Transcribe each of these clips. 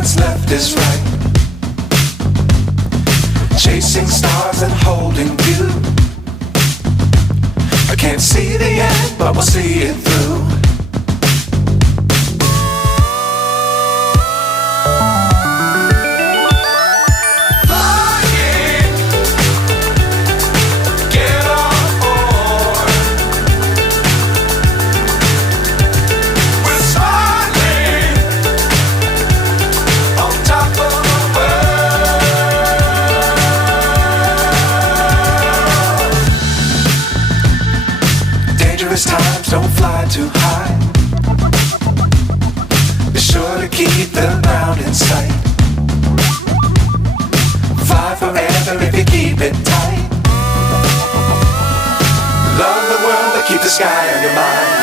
what's left is right. Chasing stars and holding you. I can't see the end, but we'll see it through. Times don't fly too high. Be sure to keep the ground in sight. Fly forever if you keep it tight. Love the world but keep the sky on your mind.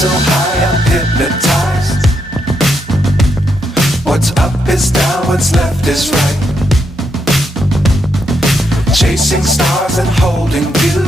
So high I'm hypnotized. What's up is down, what's left is right. Chasing stars and holding you.